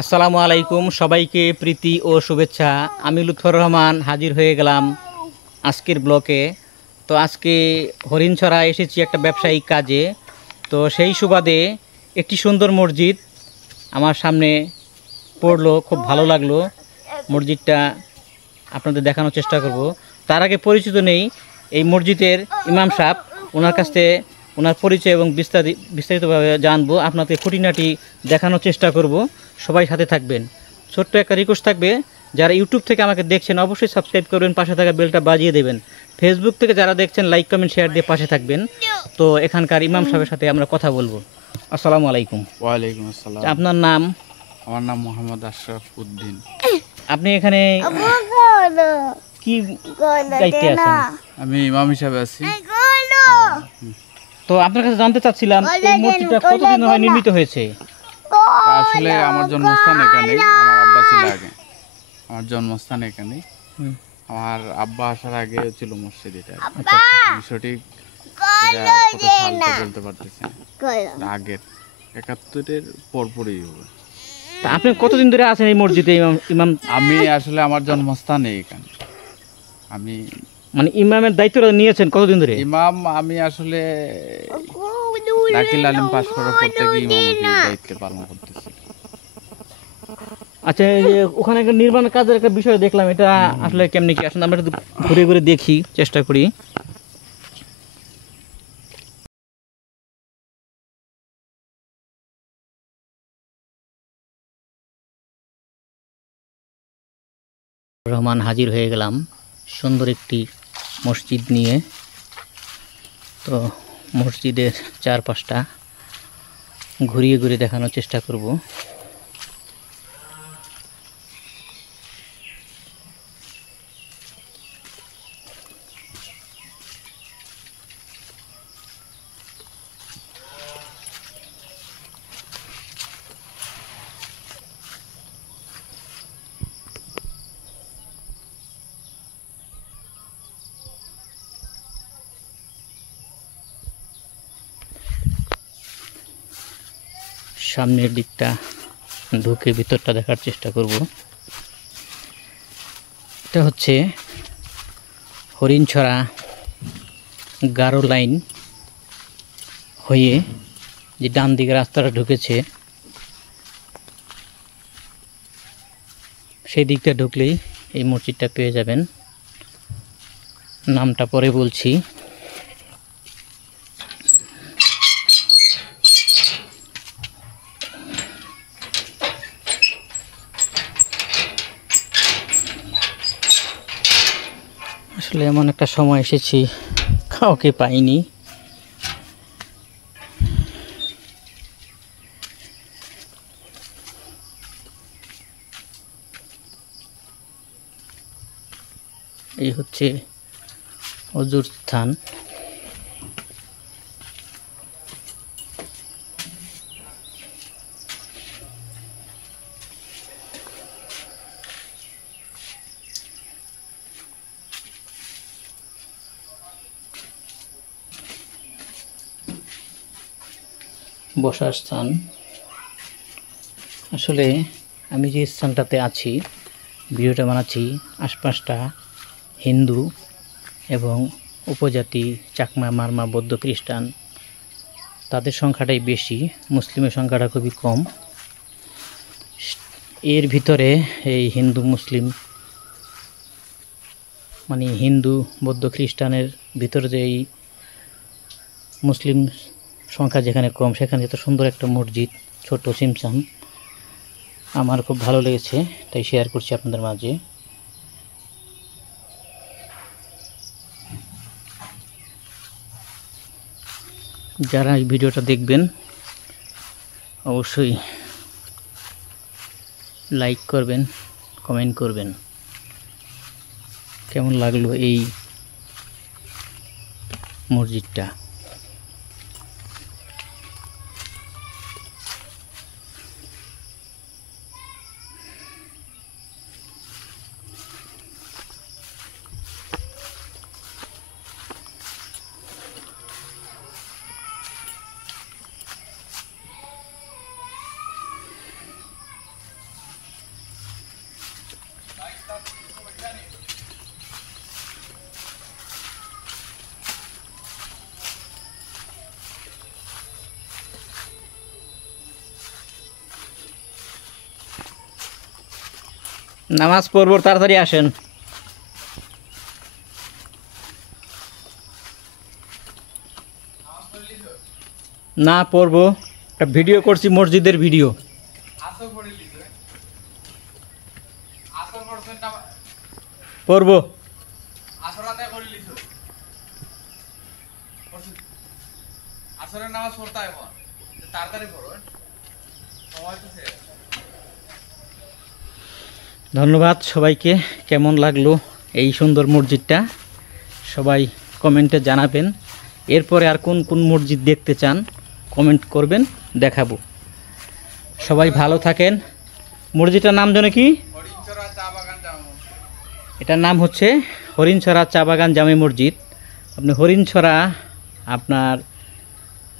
আসসালামু আলাইকুম, সবাইকে প্রীতি ও শুভেচ্ছা। আমি লুৎফর রহমান হাজির হয়ে গেলাম আজকের ব্লকে। তো আজকে হরিণছড়া এসেছি একটা ব্যবসায়িক কাজে। তো সেই সুবাদে একটি সুন্দর মসজিদ আমার সামনে পড়লো, খুব ভালো লাগলো। মসজিদটা আপনাদের দেখানোর চেষ্টা করব। তার আগে পরিচিত নেই এই মসজিদের ইমাম সাহেব, ওনার কাছ থেকে ওনার পরিচয় এবং বিস্তারিতভাবে জানবো, আপনাদের খুঁটিনাটি দেখানোর চেষ্টা করব। সবাই সাথে থাকবেন। ছোট্ট একটা রিকোয়েস্ট থাকবে, যারা ইউটিউব থেকে আমাকে দেখছেন অবশ্যই সাবস্ক্রাইব করবেন, পাশে থাকা বেলটা বাজিয়ে দেবেন। ফেসবুক থেকে যারা দেখছেন লাইক কমেন্ট শেয়ার দিয়ে পাশে থাকবেন। তো এখানকার ইমাম সাহেবের সাথে আমরা কথা বলবো। আসসালামু আলাইকুম। ওয়ালাইকুম আসসালাম। আপনার নাম? আমার নাম মোহাম্মদ আশরাফ উদ্দিন। আপনি এখানে কি দায়িত্বে আছেন? আমি ইমাম হিসাবে আছি। তো আপনার কাছে জানতে চাচ্ছিলাম এই মসজিদটা কতদিন হয় নির্মিত হয়েছে? আসলে আমার জন্মস্থান এখানেই, আমার আব্বা ছিল আগে। আমার জন্মস্থান এখানেই। আমার আব্বা আসার আগে ছিল মসজিদ এটা। সঠিক কত সালটা বলতে পারতেছি না। আগের 71-এর পরপরই হবে। তা আপনি কতদিন ধরে আছেন এই মসজিদে ইমাম? আমি আসলে আমার জন্মস্থান এখানে। আমি মানে ইমামের দায়িত্বটা নিয়েছেন কতদিন ধরে? ইমাম আমি আসলে দাখিল আলিম পাস করার পর থেকে ইমামতির দায়িত্বে পালন করতেছি। আচ্ছা, এই যে ওখানে একটা নির্মাণ কাজের একটা বিষয় দেখলাম, এটা আসলে কেমনি কি? আসলে আমরা একটু ঘুরে ঘুরে দেখি, চেষ্টা করি। রহমান হাজির হয়ে গেলাম সুন্দর একটি মসজিদ নিয়ে। তো মসজিদের চারপাশটা ঘুরিয়ে ঘুরিয়ে দেখানোর চেষ্টা করব। সামনের দিকটা ঢুকে ভিতরটা দেখার চেষ্টা করব। এটা হচ্ছে হরিণছড়া গারো লাইন হয়ে যে ডান দিকে রাস্তাটা ঢুকেছে, সেই দিকটা ঢুকলেই এই মসজিদটা পেয়ে যাবেন। নামটা পরে বলছি। আসলে এমন একটা সময় এসেছি, কাউকে পাইনি। এই হচ্ছে অজুর স্থান। বসার স্থান। আসলে আমি যে স্থানটাতে আছি, ভিডিওটা বানাচ্ছি, আশপাশটা হিন্দু এবং উপজাতি, চাকমা, মারমা, বৌদ্ধ, খ্রিস্টান, তাদের সংখ্যাটাই বেশি, মুসলিমের সংখ্যাটা খুবই কম। এর ভিতরে এই হিন্দু মুসলিম, মানে হিন্দু বৌদ্ধ খ্রিস্টানের ভিতরে যে এই মুসলিম সংখ্যা যেখানে কম, সেখানে এত সুন্দর একটা মসজিদ, ছোট সিমসাম, আমার খুব ভালো লেগেছে, তাই শেয়ার করছি আপনাদের মাঝে। যারা এই ভিডিওটা দেখবেন অবশ্যই লাইক করবেন, কমেন্ট করবেন কেমন লাগলো এই মসজিদটা। নামাজ পড়বো, তাড়াতাড়ি আসেন। না পড়বো, একটা ভিডিও করছি, মসজিদের ভিডিও। পড়বো। ধন্যবাদ সবাইকে। কেমন লাগলো এই সুন্দর মসজিদটা সবাই কমেন্টে জানাবেন। এরপরে আর কোন কোন মসজিদ দেখতে চান কমেন্ট করবেন, দেখাবো। সবাই ভালো থাকেন। মসজিদটার নাম যেন কি? এটার নাম হচ্ছে হরিণছড়া চা বাগান জামে মসজিদ। আপনি হরিণছড়া আপনার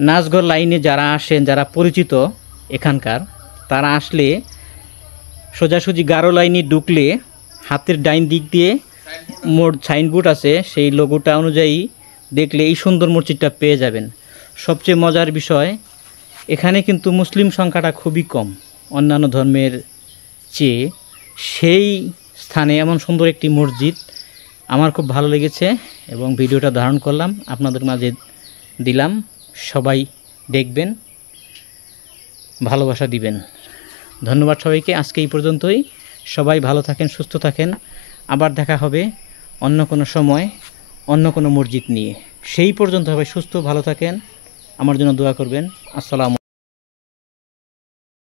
নাচঘর লাইনে যারা আসেন, যারা পরিচিত এখানকার, তারা আসলে সোজাসুজি গারো লাইনে ঢুকলে হাতের ডাইন দিক দিয়ে সাইনবোর্ড আছে, সেই লোগোটা অনুযায়ী দেখলে এই সুন্দর মসজিদটা পেয়ে যাবেন। সবচেয়ে মজার বিষয়, এখানে কিন্তু মুসলিম সংখ্যাটা খুবই কম অন্যান্য ধর্মের চেয়ে। সেই স্থানে এমন সুন্দর একটি মসজিদ আমার খুব ভালো লেগেছে এবং ভিডিওটা ধারণ করলাম, আপনাদের মাঝে দিলাম। সবাই দেখবেন, ভালোবাসা দিবেন। ধন্যবাদ সবাইকে। আজকে এই পর্যন্তই। সবাই ভালো থাকেন, সুস্থ থাকেন। আবার দেখা হবে অন্য কোনো সময়, অন্য কোনো মসজিদ নিয়ে। সেই পর্যন্ত সবাই সুস্থ ভালো থাকেন, আমার জন্য দোয়া করবেন। আসসালামু